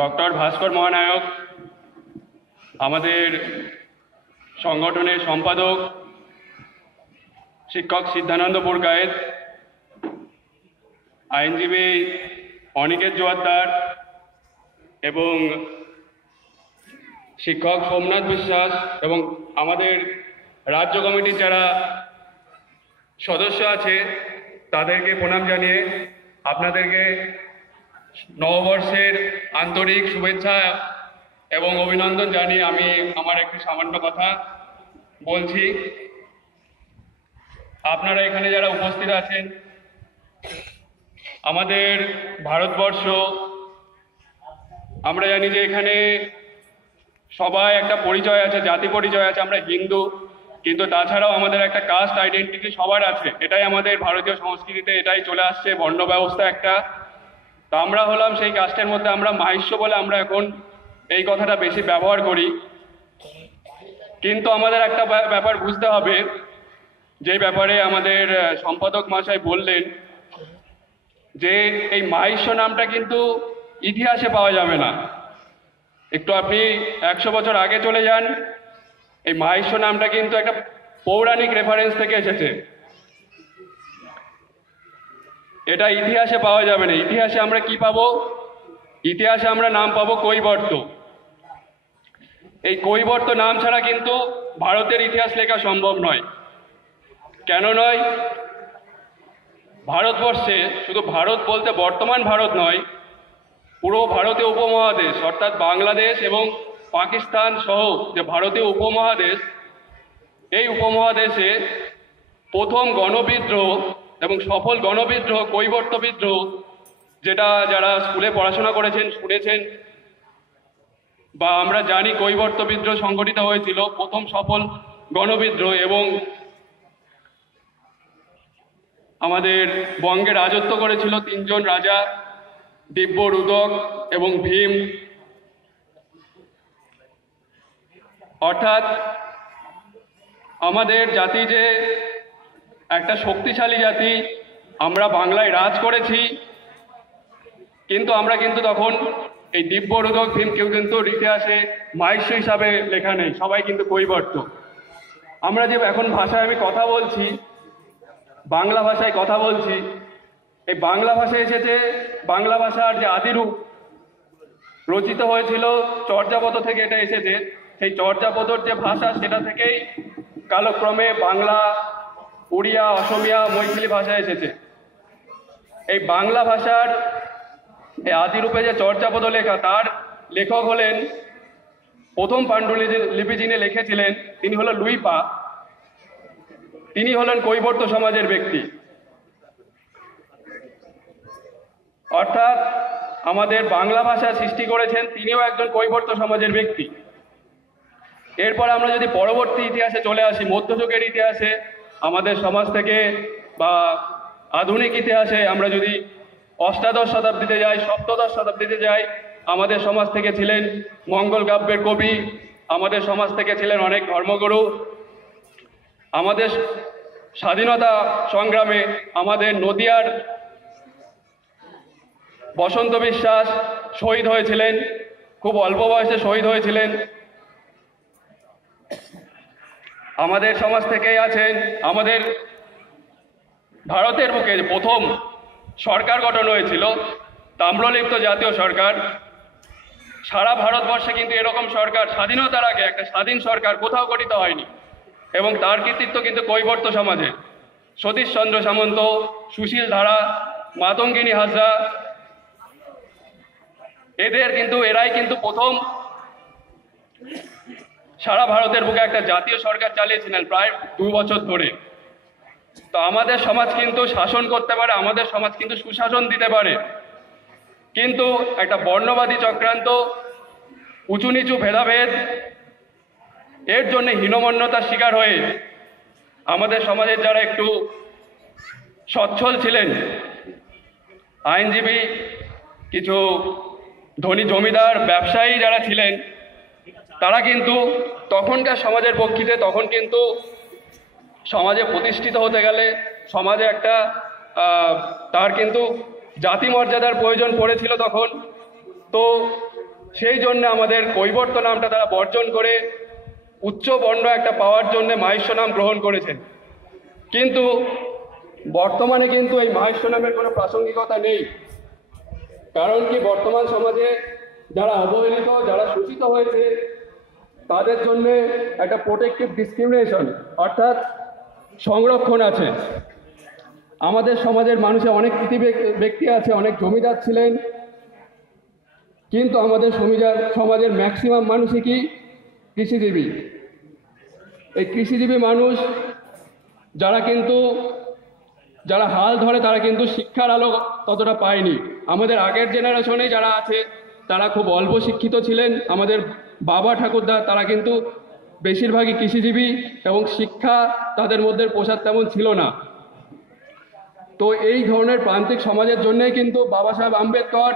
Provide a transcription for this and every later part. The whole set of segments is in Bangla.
ডক্টর ভাস্কর মহানায়ক, আমাদের সংগঠনের সম্পাদক শিক্ষক সিদ্ধানন্দ পুরকায়েত, আইনজীবী অনিকেত জোয়ারদার এবং শিক্ষক সোমনাথ বিশ্বাস এবং আমাদের রাজ্য কমিটির যারা সদস্য আছে তাদেরকে প্রণাম জানিয়ে আপনাদেরকে নববর্ষের আন্তরিক শুভেচ্ছা এবং অভিনন্দন জানিয়ে আমি আমার একটি সামান্য কথা বলছি। আপনারা এখানে যারা উপস্থিত আছেন, আমাদের ভারতবর্ষ, আমরা জানি যে এখানে সবাই একটা পরিচয় আছে, জাতি পরিচয় আছে, আমরা হিন্দু, কিন্তু তাছাড়াও আমাদের একটা কাস্ট আইডেন্টিটি সবার আছে। এটাই আমাদের ভারতীয় সংস্কৃতিতে এটাই চলে আসছে, বর্ণ ব্যবস্থা একটা। তো আমরা হলাম সেই কাস্টের মধ্যে, আমরা মাহিষ্য বলে আমরা এখন এই কথাটা বেশি ব্যবহার করি। কিন্তু আমাদের একটা ব্যাপার বুঝতে হবে, যে ব্যাপারে আমাদের সম্পাদক মহাশয় বললেন যে এই মাহিষ্য নামটা কিন্তু ইতিহাসে পাওয়া যাবে না। একটু আপনি 100 বছর আগে চলে যান, এই মাহিষ্য নামটা কিন্তু একটা পৌরাণিক রেফারেন্স থেকে এসেছে। এটা ইতিহাসে পাওয়া যাবে না। ইতিহাসে আমরা কি পাবো? ইতিহাসে আমরা নাম পাবো কৈবর্ত। এই কৈবর্ত নাম ছাড়া কিন্তু ভারতের ইতিহাস লেখা সম্ভব নয়। কেন নয়? ভারতবর্ষে, শুধু ভারত বলতে বর্তমান ভারত নয়, পুরো ভারতীয় উপমহাদেশ অর্থাৎ বাংলাদেশ এবং পাকিস্তান সহ যে ভারতীয় উপমহাদেশ, এই উপমহাদেশে প্রথম গণবিদ্রোহ এবং সফল গণবিদ্রোহ কৈবর্ত বিদ্রোহ, যেটা যারা স্কুলে পড়াশোনা করেছেন শুনেছেন বা আমরা জানি, কৈবর্ত বিদ্রোহ সংগঠিত হয়েছিল, প্রথম সফল গণবিদ্রোহ। এবং আমাদের বঙ্গে রাজত্ব করেছিল 3 জন রাজা, দিব্য, রুদক এবং ভীম। অর্থাৎ আমাদের জাতি যে একটা শক্তিশালী জাতি, আমরা বাংলায় রাজ করেছি, কিন্তু আমরা কিন্তু তখন এই দিব্য, রুদক, ভীম কেউ কিন্তু ইতিহাসে মাহিষ্য হিসাবে লেখা নেই, সবাই কিন্তু কৈবর্ত। আমরা যে এখন ভাষায় আমি কথা বলছি, বাংলা ভাষায় কথা বলছি, এই বাংলা ভাষায় এসেছে, বাংলা ভাষার যে আদিরূপ রচিত হয়েছিল চর্যাপদ থেকে এটা এসেছে। সেই চর্যাপদর যে ভাষা, সেটা থেকেই কালক্রমে বাংলা, উড়িয়া, অসমিয়া, মৈথিলি ভাষা এসেছে। এই বাংলা ভাষার এই আদিরূপে যে চর্যাপদ লেখা, তার লেখক হলেন, প্রথম পাণ্ডুলিপি যিনি লিখেছিলেন তিনি হলেন লুই পা। তিনি হলেন কৈবর্ত সমাজের ব্যক্তি। অর্থাৎ আমাদের বাংলা ভাষা সৃষ্টি করেছেন তিনিও একজন কৈবর্ত সমাজের ব্যক্তি। এরপর আমরা যদি পরবর্তী ইতিহাসে চলে আসি, মধ্যযুগের ইতিহাসে, আমাদের সমাজ থেকে বা আধুনিক ইতিহাসে আমরা যদি অষ্টাদশ শতাব্দীতে যাই, সপ্তদশ শতাব্দীতে যাই, আমাদের সমাজ থেকে ছিলেন মঙ্গল কাব্যের কবি, আমাদের সমাজ থেকে ছিলেন অনেক ধর্মগুরু। আমাদের স্বাধীনতা সংগ্রামে আমাদের নদিয়ার বসন্ত বিশ্বাস শহীদ হয়েছিলেন, খুব অল্প বয়সে শহীদ হয়েছিলেন। আমাদের সমাজ থেকেই আছেন আমাদের ভারতের বুকে প্রথম সরকার গঠন হয়েছিল, তাম্রলিপ্ত জাতীয় সরকার। সারা ভারতবর্ষে কিন্তু এরকম সরকার স্বাধীনতার আগে একটা স্বাধীন সরকার কোথাও গঠিত হয়নি, এবং তার কৃতিত্ব কিন্তু কৈবর্ত সমাজে। সতীশচন্দ্র সামন্ত, সুশীল ধারা, মাতঙ্গিনী হাজরা, এরাই কিন্তু প্রথম সারা ভারতের বুকে একটা জাতীয় সরকার চালিয়েছিলেন প্রায় 2 বছর ধরে। তো আমাদের সমাজ কিন্তু শাসন করতে পারে, আমাদের সমাজ কিন্তু সুশাসন দিতে পারে, কিন্তু একটা বর্ণবাদী চক্রান্ত, উঁচু নিচু ভেদাভেদ, এর জন্য হীনমন্যতার শিকার হয়ে আমাদের সমাজের যারা একটু সচ্ছল ছিলেন, আইনজীবী, কিছু ধনী জমিদার, ব্যবসায়ী যারা ছিলেন, তারা কিন্তু তখনকার সমাজের পক্ষিতে, তখন কিন্তু সমাজে প্রতিষ্ঠিত হতে গেলে সমাজে একটা তার কিন্তু জাতি মর্যাদার প্রয়োজন পড়েছিল তখন। তো সেই জন্য আমাদের কৈবর্ত নামটা তারা বর্জন করে উচ্চ বর্ণ একটা পাওয়ার জন্য মাহেশ্ব নাম গ্রহণ করেছেন। কিন্তু বর্তমানে কিন্তু এই মাহেশ্ব নামের কোনো প্রাসঙ্গিকতা নেই। কারণ কি, বর্তমান সমাজে যারা অবহেলিত, যারা শোষিত হয়েছে, তাদের জন্য একটা প্রোটেক্টিভ ডিসক্রিমিনেশন অর্থাৎ সংরক্ষণ আছে। আমাদের সমাজের মানুষের অনেক কৃতি ব্যক্তি আছে, অনেক জমিদার ছিলেন, কিন্তু আমাদের সমাজের ম্যাক্সিমাম মানুষই কি কৃষিজীবী। এই কৃষিজীবী মানুষ যারা হাল ধরে তারা কিন্তু শিক্ষার আলো ততটা পায়নি। আমাদের আগের জেনারেশনে যারা আছে তারা খুব অল্প শিক্ষিত ছিলেন। আমাদের বাবা ঠাকুরদা তারা কিন্তু বেশিরভাগই কৃষিজীবী এবং শিক্ষা তাদের মধ্যে প্রসার তেমন ছিল না। তো এই ধরনের প্রান্তিক সমাজের জন্যই কিন্তু বাবা সাহেব আম্বেদকর,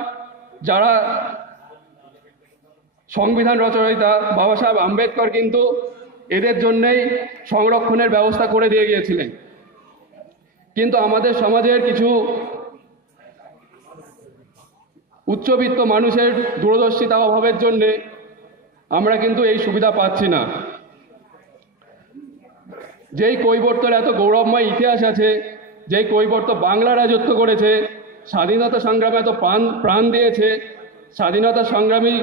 যারা সংবিধান রচয়িতা বাবা সাহেব আম্বেদকর কিন্তু এদের জন্যই সংরক্ষণের ব্যবস্থা করে দিয়ে গিয়েছিলেন। কিন্তু আমাদের সমাজের কিছু উচ্চবিত্ত মানুষের দূরদর্শিতা অভাবের জন্যে আমরা কিন্তু এই সুবিধা পাচ্ছি না। যেই কৈবর্তের এত গৌরবময় ইতিহাস আছে, যেই কৈবর্ত বাংলা রাজত্ব করেছে, স্বাধীনতা সংগ্রামে এত প্রাণ দিয়েছে, স্বাধীনতা সংগ্রামী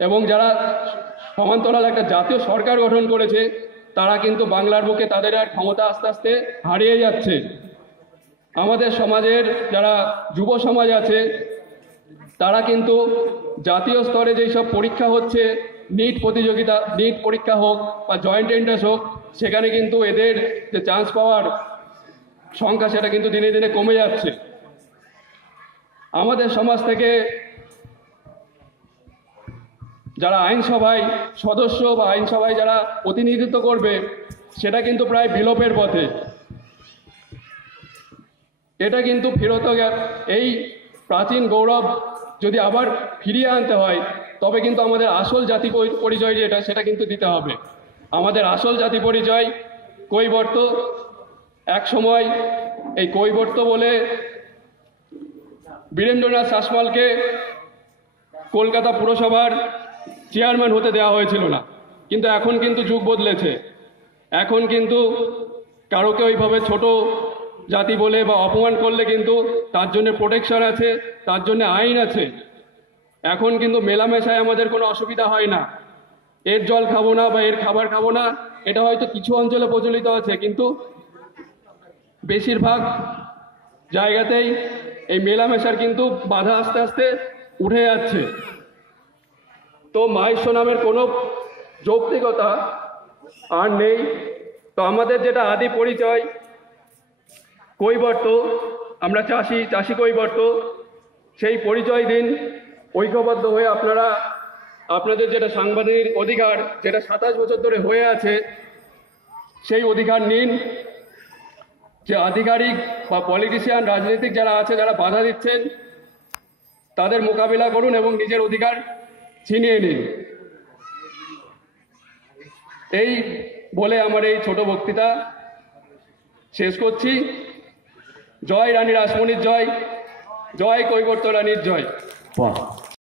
এবং যারা সমান্তরাল একটা জাতীয় সরকার গঠন করেছে, তারা কিন্তু বাংলার বুকে তাদের আর ক্ষমতা আস্তে আস্তে হারিয়ে যাচ্ছে। আমাদের সমাজের যারা যুব সমাজ আছে তারা কিন্তু জাতীয় স্তরে যেই সব পরীক্ষা হচ্ছে, নিট প্রতিযোগিতা, নিট পরীক্ষা হোক বা জয়েন্ট এন্ট্রান্স হোক, সেখানে কিন্তু এদের যে চান্স পাওয়ার সংখ্যা সেটা কিন্তু দিনে দিনে কমে যাচ্ছে। আমাদের সমাজ থেকে যারা আইনসভায় সদস্য বা আইনসভায় যারা প্রতিনিধিত্ব করবে, সেটা কিন্তু প্রায় বিলোপের পথে। এটা কিন্তু এই প্রাচীন গৌরব যদি আবার ফিরিয়ে আনতে হয়, তবে কিন্তু আমাদের আসল জাতি পরিচয় যেটা, সেটা কিন্তু দিতে হবে। আমাদের আসল জাতি পরিচয় কৈবর্ত। এক সময় এই কৈবর্ত বলে বীরেন্দ্রনাথ শাসমলকে কলকাতা পুরসভার চেয়ারম্যান হতে দেওয়া হয়েছিল না। কিন্তু এখন কিন্তু যুগ বদলেছে। এখন কিন্তু কারোকে ওইভাবে ছোট জাতি বলে বা অপমান করলে কিন্তু তার জন্য প্রোটেকশন আছে, তার জন্য আইন আছে। এখন কিন্তু মেলামেশায় আমাদের কোনো অসুবিধা হয় না। এর জল খাবো না বা এর খাবার খাবো না, এটা হয়তো কিছু অঞ্চলে প্রচলিত আছে, কিন্তু বেশিরভাগ জায়গাতেই এই মেলামেশার কিন্তু বাধা আস্তে আস্তে উঠে যাচ্ছে। তো মাহেশ্ব নামের কোনো যৌক্তিকতা আর নেই। তো আমাদের যেটা আদি পরিচয় কৈবর্ত, আমরা চাষি কৈবর্ত, সেই পরিচয় দিন ঐক্যবদ্ধ হয়ে আপনাদের যেটা সাংবিধানিক অধিকার, যেটা 27 বছর ধরে হয়ে আছে, সেই অধিকার নিন। যে আধিকারিক বা পলিটিশিয়ান, রাজনীতিক যারা আছে, যারা বাধা দিচ্ছেন, তাদের মোকাবিলা করুন এবং নিজের অধিকার ছিনিয়ে নিন। এই বলে আমার এই ছোট বক্তৃতা শেষ করছি। জয় রানী রাসমণির জয়, জয় কৈবর্ত রানীর জয়।